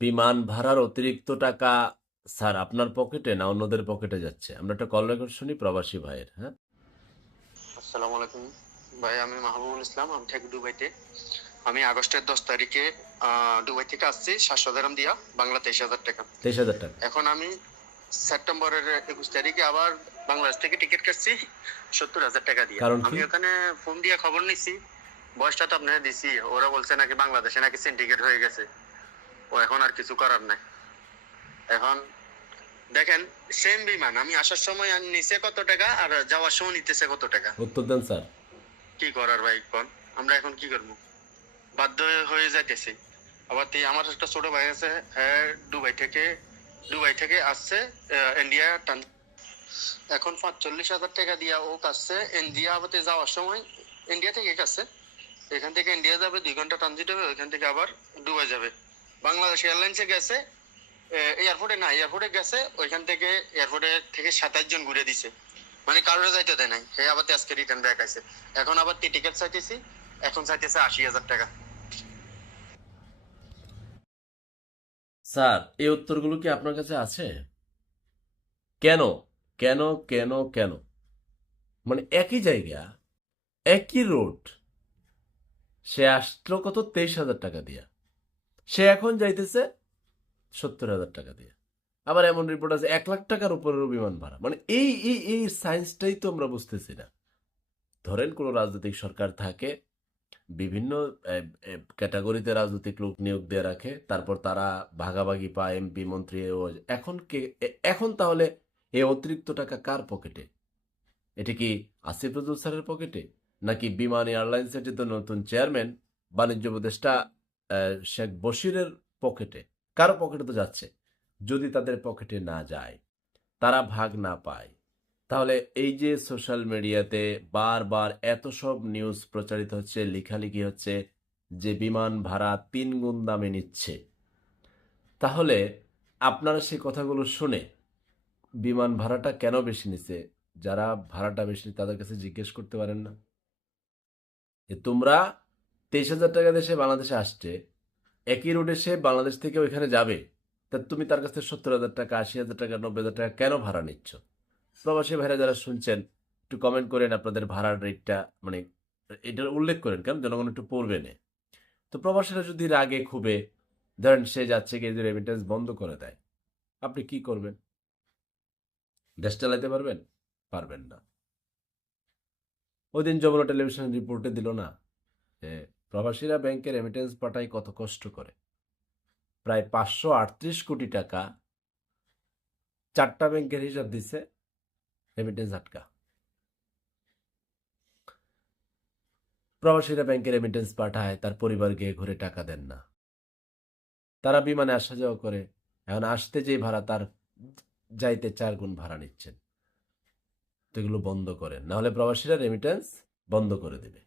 বিমান ভাড়ার অতিরিক্ত টাকা স্যার আপনার পকেটে না অন্যদের পকেটে যাচ্ছে? আমরা একটা কল রেকর্ড শুনি প্রবাসী ভাইয়ের হ্যাঁ? আসসালামু আলাইকুম। ভাই আমি মাহবুবুল ইসলাম আমি থাকি দুবাইতে। আমি আগস্টের দশ তারিখে দুবাই থেকে আসছি সাতশো দেরাম দিয়া বাংলা তেইশ হাজার টাকা। তেইশ হাজার টাকা। এখন আমি সেপ্টেম্বরের একুশ তারিখে আবার বাংলাদেশ থেকে টিকিট কাটছি সত্তর হাজার টাকা দিয়ে। কারণ আমি ওখানে ফোন দিয়ে খবর নিছি। বয়সটা তো আপনার দিছি ওরা বলছে নাকি বাংলাদেশে নাকি সিন্ডিকেট হয়ে গেছে। ও এখন আর কিছু করার নাই। এখন দেখেন সেম বিমান আমি আসার সময় নিচে কত টাকা আর যাওয়ার সময় নিতেছে কত টাকা? উত্তর দেন স্যার। কি করার ভাই কোন? আমরা এখন কি করব? বাধ্য হয়ে- যাইতেছি। আবার তে- আমার একটা ছোট ভাই আছে হ্যাঁ দুবাই থেকে দুবাই থেকে আসছে ইন্ডিয়া টান এখন পাঁচচল্লিশ হাজার টাকা দিয়া ও কাছে ইন্ডিয়া আবার যাওয়ার সময় ইন্ডিয়া থেকে কাছে এখান থেকে ইন্ডিয়া যাবে দুই ঘণ্টা ট্রানজিট হবে ওইখান থেকে আবার দুবাই যাবে। বাংলাদেশ এয়ারলাইন্সে গেছে এয়ারপোর্টে না, এয়ারপোর্টে গেছে, ওইখান থেকে এয়ারপোর্টে থেকে সাতাশ জন ঘুরে দিছে। মানে কারোর যাইতে দেয় নাই হে আবার আজকে রিটার্ন ব্যাক আছে এখন আবার টিকিট চাইতেছি, এখন চাইতেছে আশি হাজার টাকা। স্যার, এই উত্তরগুলো কি আপনার কাছে আছে? কেন কেন কেন কেন? মানে একই জায়গা, একই রোড সে আসলো কত তেইশ হাজার টাকা দিয়া। সে এখন যাইতেছে সত্তর হাজার টাকা দিয়ে। আবার এমন রিপোর্ট আছে, এক লাখ টাকার উপরেরও বিমান ভাড়া। মানে এই এই এই সায়েন্সটাই তো আমরা বুঝতেছি না। ধরেন কোনো রাজনৈতিক সরকার থাকে, বিভিন্ন ক্যাটাগরিতে রাজনৈতিক লোক নিয়োগ দিয়ে রাখে, তারপর তারা ভাগাভাগি পায় এমপি মন্ত্রী এখন কে এখন তাহলে এই অতিরিক্ত টাকা কার পকেটে এটা কি আসিফ নজরুল স্যারের পকেটে নাকি বিমান এয়ারলাইন্সের যে নতুন চেয়ারম্যান বাণিজ্য উপদেষ্টা শেখ বশিরের পকেটে। কারও পকেটে তো যাচ্ছে। যদি তাদের পকেটে না যায়, তারা ভাগ না পায়। তাহলে এই যে সোশ্যাল মিডিয়াতে বারবার এত সব নিউজ প্রচারিত হচ্ছে, লেখালেখি হচ্ছে, যে বিমান ভাড়া তিন গুণ দামে নিচ্ছে। তাহলে আপনারা সেই কথাগুলো শুনে বিমান ভাড়াটা কেন বেশি নিচ্ছে? যারা ভাড়াটা বেশি, তাদের কাছে জিজ্ঞেস করতে পারেন না। যে তোমরা তেইশ হাজার টাকা দেশে বাংলাদেশে আসছে, একই রুটে সে বাংলাদেশ থেকে ওইখানে যাবে, তা তুমি তার কাছ থেকে সত্তর হাজার টাকা, আশি হাজার টাকা, নব্বই হাজার টাকা কেন ভাড়া নিচ্ছ? প্রবাসী ভাইরা যারা শুনছেন, একটু কমেন্ট করেন আপনাদের ভাড়ার রেটটা মানে এটার উল্লেখ করেন কারণ জনগণ একটু পড়বে না। তো প্রবাসীরা যদি রাগে খুবে ধরেন সে যাচ্ছে গিয়ে যদি রেমিটেন্স বন্ধ করে দেয়, আপনি কি করবেন? দেশ চালাতে পারবেন? পারবেন না। ওই দিন যমুনা টেলিভিশন রিপোর্টে দিল না যে প্রবাসীরা ব্যাংকে রেমিটেন্স পাঠায় কত কষ্ট করে। প্রায় পাঁচশো আটত্রিশ কোটি টাকা চারটা ব্যাংকের হিসাব দিছে রেমিটেন্স আটকা। প্রবাসীরা ব্যাংকে রেমিটেন্স পাঠায়, তার পরিবার গিয়ে ঘুরে টাকা দেন না। তারা বিমানে আসা যাওয়া করে, এখন আসতে যে ভাড়া তার যাইতে চার গুণ ভাড়া নিচ্ছেন। তো এগুলো বন্ধ করেন, নাহলে প্রবাসীরা রেমিটেন্স বন্ধ করে দেবে।